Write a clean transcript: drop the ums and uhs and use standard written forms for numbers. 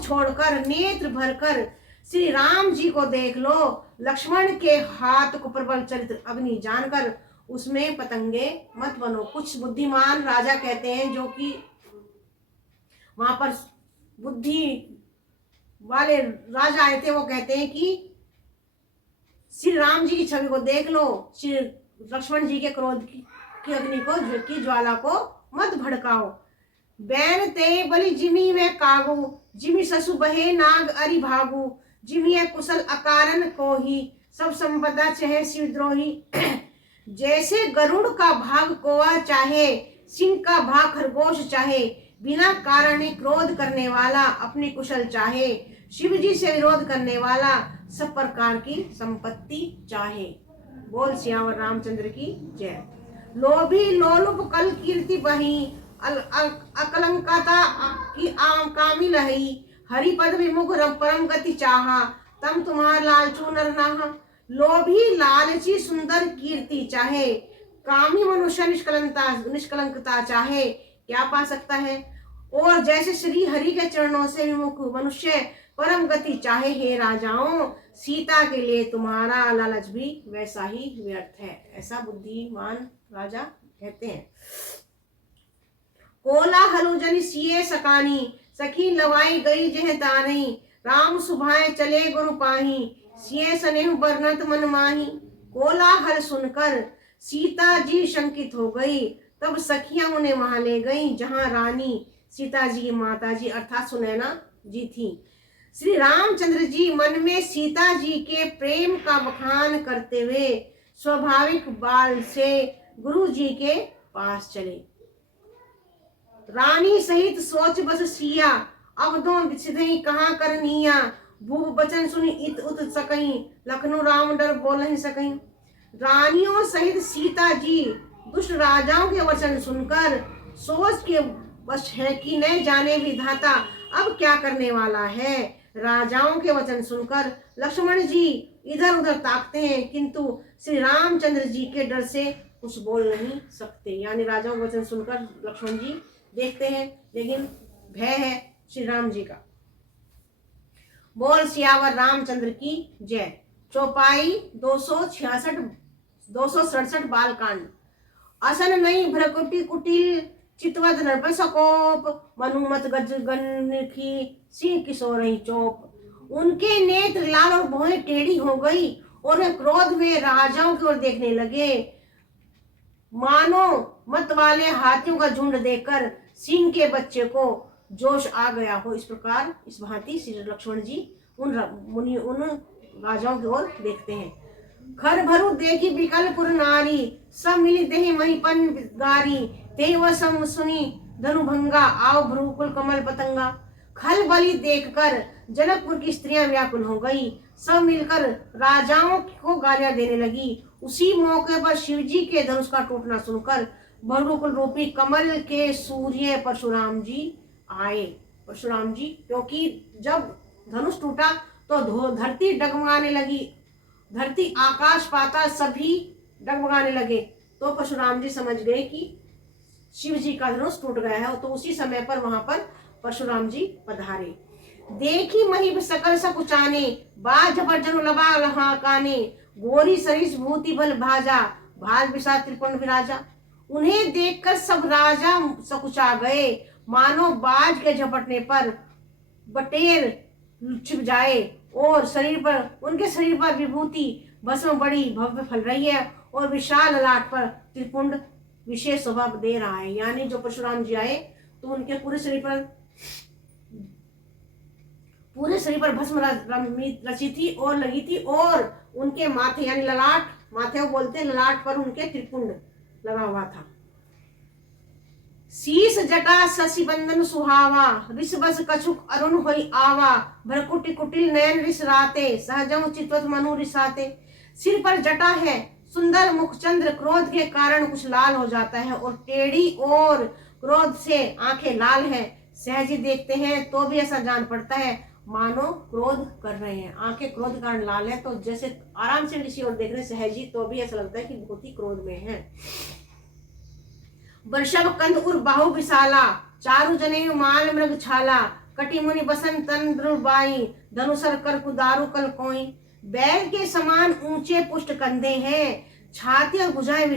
क्रोध छोड़कर नेत्र भरकर श्री राम जी को देख लो। लक्ष्मण के हाथ को प्रबल चरित्र अग्नि जानकर उसमें पतंगे मत बनो। कुछ बुद्धिमान राजा कहते हैं, जो कि वहां पर बुद्धि वाले राजा आए थे, वो कहते हैं कि श्री राम जी की छवि को देख लो, श्री लक्ष्मण जी के क्रोध की अग्नि को, की ज्वाला को मत भड़काओ। बैन ते बलि जिमी वे कागू, जिमी ससु बहे नाग अरि भागू, जिमी कुशल अकारण को ही, सब संपदा चहे शिवद्रोही। जैसे गरुड़ का भाग कोआ चाहे, सिंह का भाग खरगोश चाहे, बिना कारण क्रोध करने वाला अपने कुशल चाहे, शिव जी से विरोध करने वाला सब प्रकार की संपत्ति चाहे। बोल सियावर रामचंद्र की जय। लोभी लोलुप कल कीर्ति बही, अकलंकता की कामी लही, हरि पद विमुख परम गति चाहा, तम तुम्हार लालचू नर नाहा। लोभी लालची सुंदर कीर्ति चाहे, कामी मनुष्य निष्कलंकता चाहे, क्या पा सकता है। और जैसे श्री हरि के चरणों से विमुख मनुष्य परम गति चाहे, हे राजाओं, सीता के लिए तुम्हारा लालच भी वैसा ही व्यर्थ है। ऐसा बुद्धिमान राजा कहते हैं। कोला हलुजन सिए सकानी, सखी लवाई गई जह तारई, राम सुभाए चले गुरु पाही, सिए स्नेह बरनत मन माही। कोलाहल सुनकर सीता जी शंकित हो गई, तब सखियां उन्हें वहां ले गई जहां रानी सीता जी की माता जी अर्थात सुनैना जी थी। श्री रामचंद्र जी मन में सीता जी के प्रेम का बखान करते हुए स्वाभाविक बाल से गुरु जी के पास चले। रानी सहित सोच बस सिया, अब दो बिछदई कहाँ करनिया, भूप बचन सुनी इत उत सकई, लखनऊ राम डर बोल नहीं सकई। रानियों सहित सीता जी दुष्ट राजाओं के वचन सुनकर सोच के वश है कि न जाने विधाता अब क्या करने वाला है। राजाओं के वचन सुनकर लक्ष्मण जी इधर उधर ताकते हैं, किंतु श्री रामचंद्र जी के डर से कुछ बोल नहीं सकते। यानी राजाओं के वचन सुनकर लक्ष्मण जी देखते हैं, लेकिन भय है श्री राम जी का। बोल सियावर रामचंद्र की जय। चौपाई 267 बालकांड। असन नहीं भ्रकुटी कुटिल, चितवद नरप सकोप, मनुमत गज गन्नखी, सिंह किशोर चोप। उनके नेत्र लाल और भौहें टेढ़ी हो गई और वे क्रोध में राजाओं की ओर देखने लगे, मानो मत वाले हाथियों का झुंड देखकर सिंह के बच्चे को जोश आ गया हो। इस प्रकार इस भांति श्री लक्ष्मण जी उन राजाओं की ओर देखते हैं। खर भरु देखी बिकलपुर नारी, सब मिली देहि महिपन गारी, ते व सम सुनी धनु भंगा, आओ भ्रुकुल कमल पतंगा। खल बलि देखकर जनकपुर की स्त्रियां व्याकुल हो गई, सब मिलकर राजाओं को गालियां देने लगी। उसी मौके पर शिवजी के धनुष का टूटना सुनकर भ्रुकुल रूपी कमल के सूर्य परशुराम जी आए। परशुराम जी, क्योंकि जब धनुष टूटा तो धरती डगमगाने लगी, धरती आकाश पाताल सभी डगमगाने लगे। तो परशुराम जी समझ गए कि शिव जी का धनुष टूट गया है। तो उसी समय पर वहां पर परशुराम जी पधारे। देखी महिब सकल सकुचाने, बाज झपट जनु लबा लहाकाने, गोरी सरिस भूति बल भाजा, भाल विषा त्रिपुंड विराजा। उन्हें देखकर सब राजा सकुचा गए, मानो बाज के झपटने पर बटेर छिप जाए और उनके शरीर पर विभूति भस्म बड़ी भव्य फल रही है और विशाल ललाट पर त्रिपुंड विशेष शोभा दे रहा है। यानी जो परशुराम जी आए तो उनके पूरे शरीर पर भस्म रची थी और लगी थी, और उनके माथे यानी ललाट, माथे वो बोलते हैं, ललाट पर उनके त्रिपुंड लगा हुआ था। शीस जटा शशि बंदन सुहावा, ऋष बस कछुक अरुण होई आवा, भ्रकुटि कुटिल नयन ऋष राते, सहजं चितवत मनु रिसाते। सिर पर जटा है, सुंदर मुख चंद्र क्रोध के कारण कुछ लाल हो जाता है और टेढ़ी और क्रोध से आंखें लाल है। सहजी देखते हैं तो भी ऐसा जान पड़ता है मानो क्रोध कर रहे हैं। आंखें क्रोध के कारण लाल है, तो जैसे आराम से ऋषि और देख रहे सहजी, तो भी ऐसा लगता है कि बहुत ही क्रोध में है। वृषभ कंद उर बाहु विशाला, चारु जने माल मृग छाला, कटी मुनि बसन तन दृढ़ बाई, धनुसर कर कुदारु कल कोई। बैल के समान ऊंचे पुष्ट कंधे हैं, छाती और भुजाएं